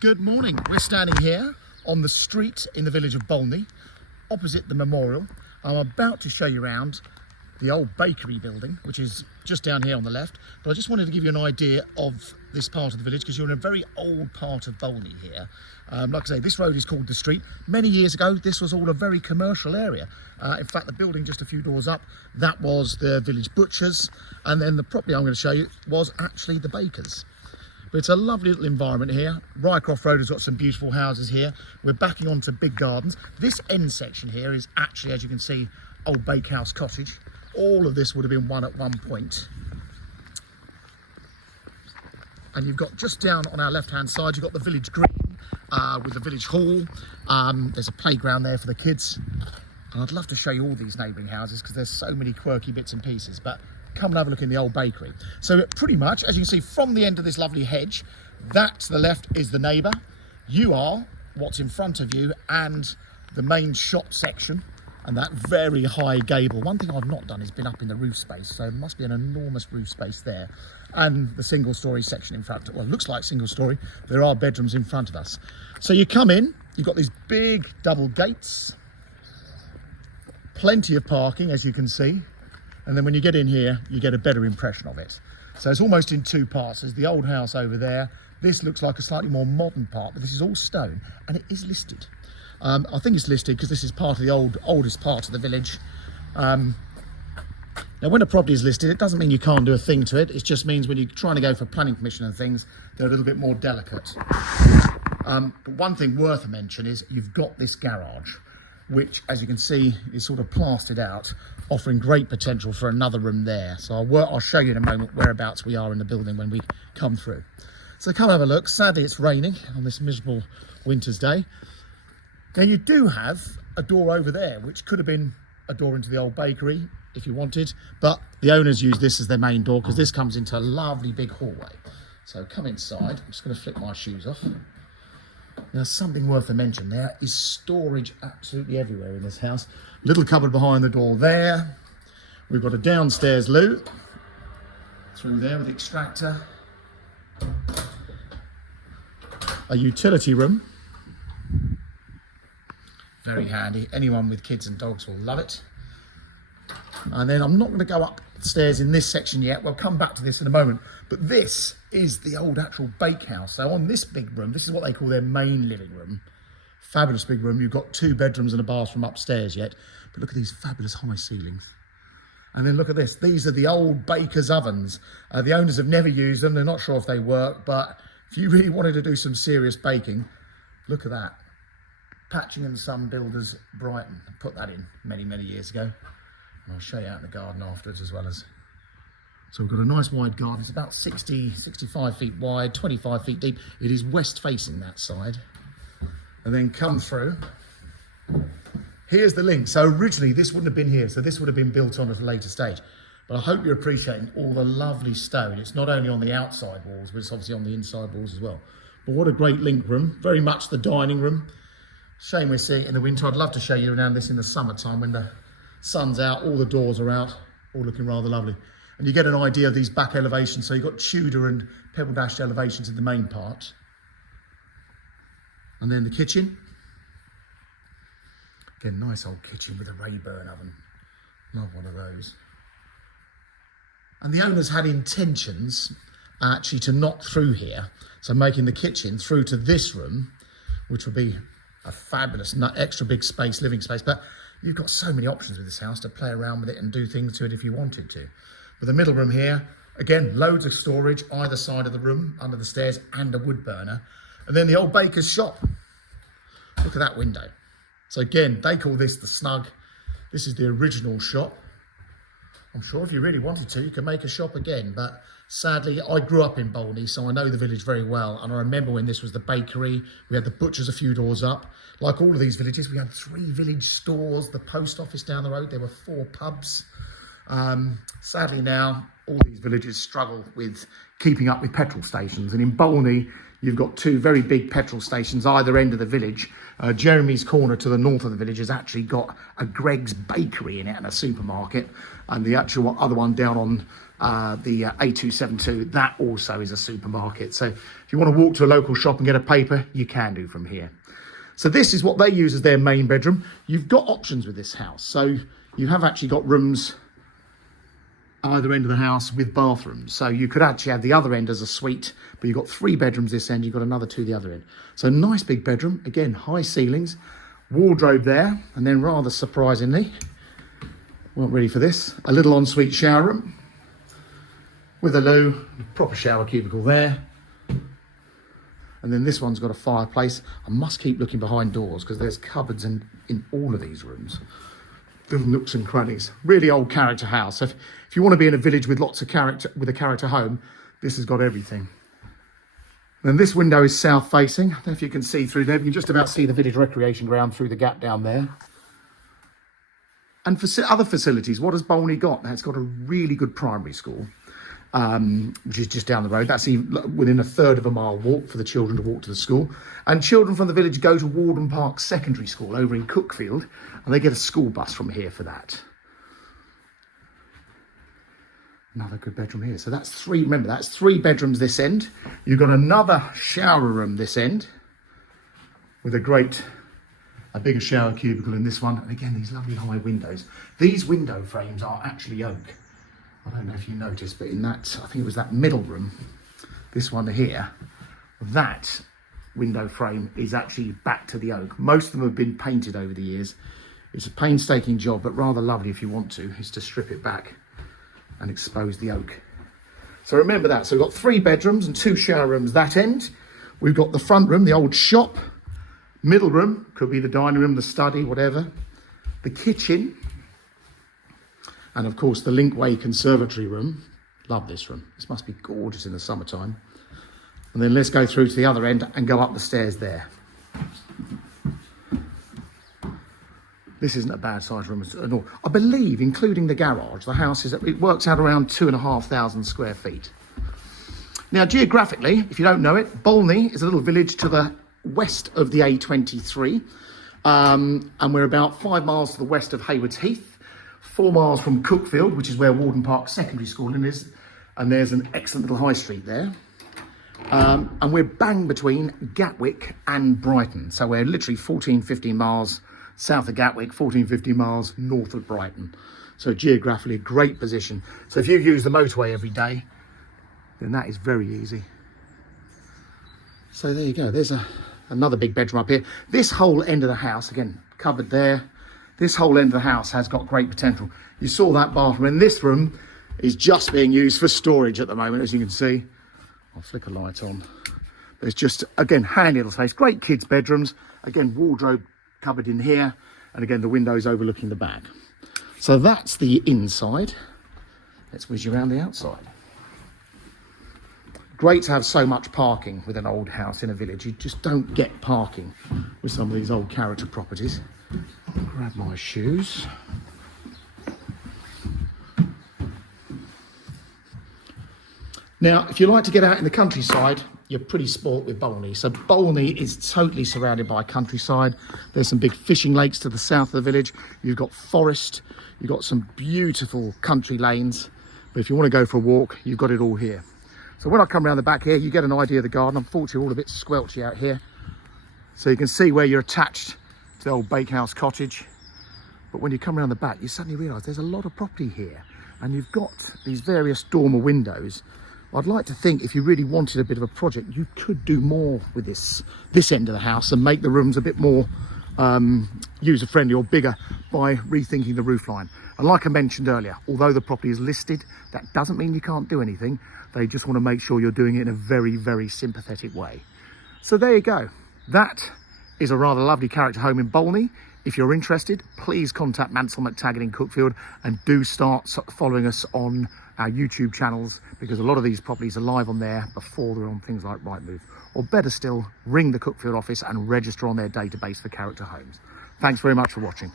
Good morning. We're standing here on the street in the village of Bolney, opposite the memorial. I'm about to show you around the old bakery building, which is just down here on the left. But I just wanted to give you an idea of this part of the village because you're in a very old part of Bolney here. Like I say, this road is called the street. Many years ago, this was all a very commercial area. In fact, the building just a few doors up, that was the village butchers. And then the property I'm going to show you was actually the bakers. But it's a lovely little environment here. Rycroft Road has got some beautiful houses here. We're backing onto big gardens. This end section here is actually, as you can see, old bakehouse cottage. All of this would have been one at one point. And you've got just down on our left-hand side, you've got the village green with the village hall. There's a playground there for the kids. And I'd love to show you all these neighbouring houses because there's so many quirky bits and pieces. But come and have a look in the old bakery. So pretty much, as you can see from the end of this lovely hedge, that to the left is the neighbour. You are what's in front of you and the main shop section and that very high gable. One thing I've not done is been up in the roof space, so there must be an enormous roof space there. And the single story section in front. Well, it looks like single story. There are bedrooms in front of us. So you come in, you've got these big double gates, plenty of parking, as you can see. And then when you get in here, you get a better impression of it. So it's almost in two parts. There's the old house over there. This looks like a slightly more modern part, but this is all stone and it is listed. I think it's listed because this is part of the oldest part of the village. Now, when a property is listed, it doesn't mean you can't do a thing to it. It just means when you're trying to go for planning permission and things, they're a little bit more delicate. But one thing worth a mention is you've got this garage, which, as you can see, is sort of plastered out, offering great potential for another room there. So I'll show you in a moment whereabouts we are in the building when we come through. So come have a look. Sadly, it's raining on this miserable winter's day. Now, you do have a door over there, which could have been a door into the old bakery if you wanted, but the owners use this as their main door because this comes into a lovely big hallway. So come inside. I'm just going to flick my shoes off. Now, something worth a mention, there is storage absolutely everywhere in this house. Little cupboard behind the door there. We've got a downstairs loo through there with the extractor. A utility room. Very handy. Anyone with kids and dogs will love it. And then I'm not going to go upstairs in this section yet. We'll come back to this in a moment. But this is the old actual bakehouse. So on this big room, this is what they call their main living room. Fabulous big room. You've got 2 bedrooms and a bathroom upstairs yet. But look at these fabulous high ceilings. And then look at this. These are the old baker's ovens. The owners have never used them. They're not sure if they work. But if you really wanted to do some serious baking, look at that. Patching and Son Builders, Brighton. Put that in many, many years ago. And I'll show you out in the garden afterwards as well as. So we've got a nice wide garden. It's about 65 feet wide, 25 feet deep. It is west facing that side. And then come through. Here's the link. So originally this wouldn't have been here. So this would have been built on at a later stage. But I hope you're appreciating all the lovely stone. It's not only on the outside walls, but it's obviously on the inside walls as well. But what a great link room. Very much the dining room. Shame we're seeing it in the winter. I'd love to show you around this in the summertime when the sun's out, all the doors are out, all looking rather lovely. And you get an idea of these back elevations. So you've got Tudor and pebble dashed elevations in the main part. And then the kitchen. Again, nice old kitchen with a Rayburn oven. Love one of those. And the owners had intentions actually to knock through here. So making the kitchen through to this room, which would be a fabulous, extra big space, living space. But you've got so many options with this house to play around with it and do things to it if you wanted to. But the middle room here, again, loads of storage either side of the room, under the stairs, and a wood burner. And then the old baker's shop. Look at that window. So again, they call this the snug. This is the original shop. I'm sure if you really wanted to, you could make a shop again. But sadly, I grew up in Bolney, so I know the village very well. And I remember when this was the bakery, we had the butchers a few doors up. Like all of these villages, we had 3 village stores, the post office down the road. There were 4 pubs. Sadly now, all these villages struggle with keeping up with petrol stations. And in Bolney, you've got two very big petrol stations either end of the village. Jeremy's Corner to the north of the village has actually got a Greg's Bakery in it and a supermarket. And the actual other one down on the A272, that also is a supermarket. So if you want to walk to a local shop and get a paper, you can do from here. So this is what they use as their main bedroom. You've got options with this house. So you have actually got rooms either end of the house with bathrooms. So you could actually have the other end as a suite, but you've got 3 bedrooms this end, you've got another 2 the other end. So nice big bedroom, again, high ceilings, wardrobe there, and then rather surprisingly, weren't ready for this, a little ensuite shower room with a loo, proper shower cubicle there. And then this one's got a fireplace. I must keep looking behind doors because there's cupboards in all of these rooms. Little nooks and crannies. Really old character house. So if you want to be in a village with lots of character, with a character home, this has got everything. Then this window is south facing. I don't know if you can see through there. You can just about see the village recreation ground through the gap down there. And for other facilities, what has Bolney got? Now, it's got a really good primary school, which is just down the road. That's within 1/3 of a mile walk for the children to walk to the school. And children from the village go to Warden Park Secondary School over in Cookfield, and they get a school bus from here for that. Another good bedroom here. So that's 3, remember, that's 3 bedrooms this end. You've got another shower room this end with a bigger shower cubicle in this one. And again, these lovely high windows. These window frames are actually oak. I don't know if you noticed, but in that, I think it was that middle room, this one here, that window frame is actually back to the oak. Most of them have been painted over the years. It's a painstaking job, but rather lovely if you want to, is to strip it back and expose the oak. So remember that. So we've got 3 bedrooms and 2 shower rooms that end. We've got the front room, the old shop. Middle room, could be the dining room, the study, whatever. The kitchen. And of course, the Linkway Conservatory room. Love this room. This must be gorgeous in the summertime. And then let's go through to the other end and go up the stairs there. This isn't a bad size room at all. I believe, including the garage, the house it works out around 2,500 square feet. Now, geographically, if you don't know it, Bolney is a little village to the west of the A23. And we're about 5 miles to the west of Haywards Heath, 4 miles from Cookfield, which is where Warden Park Secondary School is. And there's an excellent little high street there. And we're bang between Gatwick and Brighton. So we're literally 14, 15 miles south of Gatwick, 14, 15 miles north of Brighton. So geographically, a great position. So if you use the motorway every day, then that is very easy. So there you go. There's another big bedroom up here. This whole end of the house, again, covered there. This whole end of the house has got great potential. You saw that bathroom. And this room is just being used for storage at the moment, as you can see. I'll flick a light on. There's just, again, handy little space. Great kids' bedrooms. Again, wardrobe cupboard in here. And again, the windows overlooking the back. So that's the inside. Let's whiz you around the outside. Great to have so much parking with an old house in a village. You just don't get parking with some of these old character properties. I'll grab my shoes. Now, if you like to get out in the countryside, you're pretty sport with Bolney. So Bolney is totally surrounded by countryside. There's some big fishing lakes to the south of the village. You've got forest. You've got some beautiful country lanes. But if you want to go for a walk, you've got it all here. So when I come around the back here, you get an idea of the garden. Unfortunately, all a bit squelchy out here. So you can see where you're attached to the old bakehouse cottage. But when you come around the back, you suddenly realise there's a lot of property here. And you've got these various dormer windows. I'd like to think if you really wanted a bit of a project, you could do more with this end of the house and make the rooms a bit more user-friendly or bigger by rethinking the roofline. And like I mentioned earlier, although the property is listed, that doesn't mean you can't do anything. They just want to make sure you're doing it in a very, very sympathetic way. So there you go. That is a rather lovely character home in Bolney. If you're interested, please contact Mansell McTaggart in Cookfield and do start following us on our YouTube channels, because a lot of these properties are live on there before they're on things like Rightmove. Or better still, ring the Cookfield office and register on their database for character homes. Thanks very much for watching.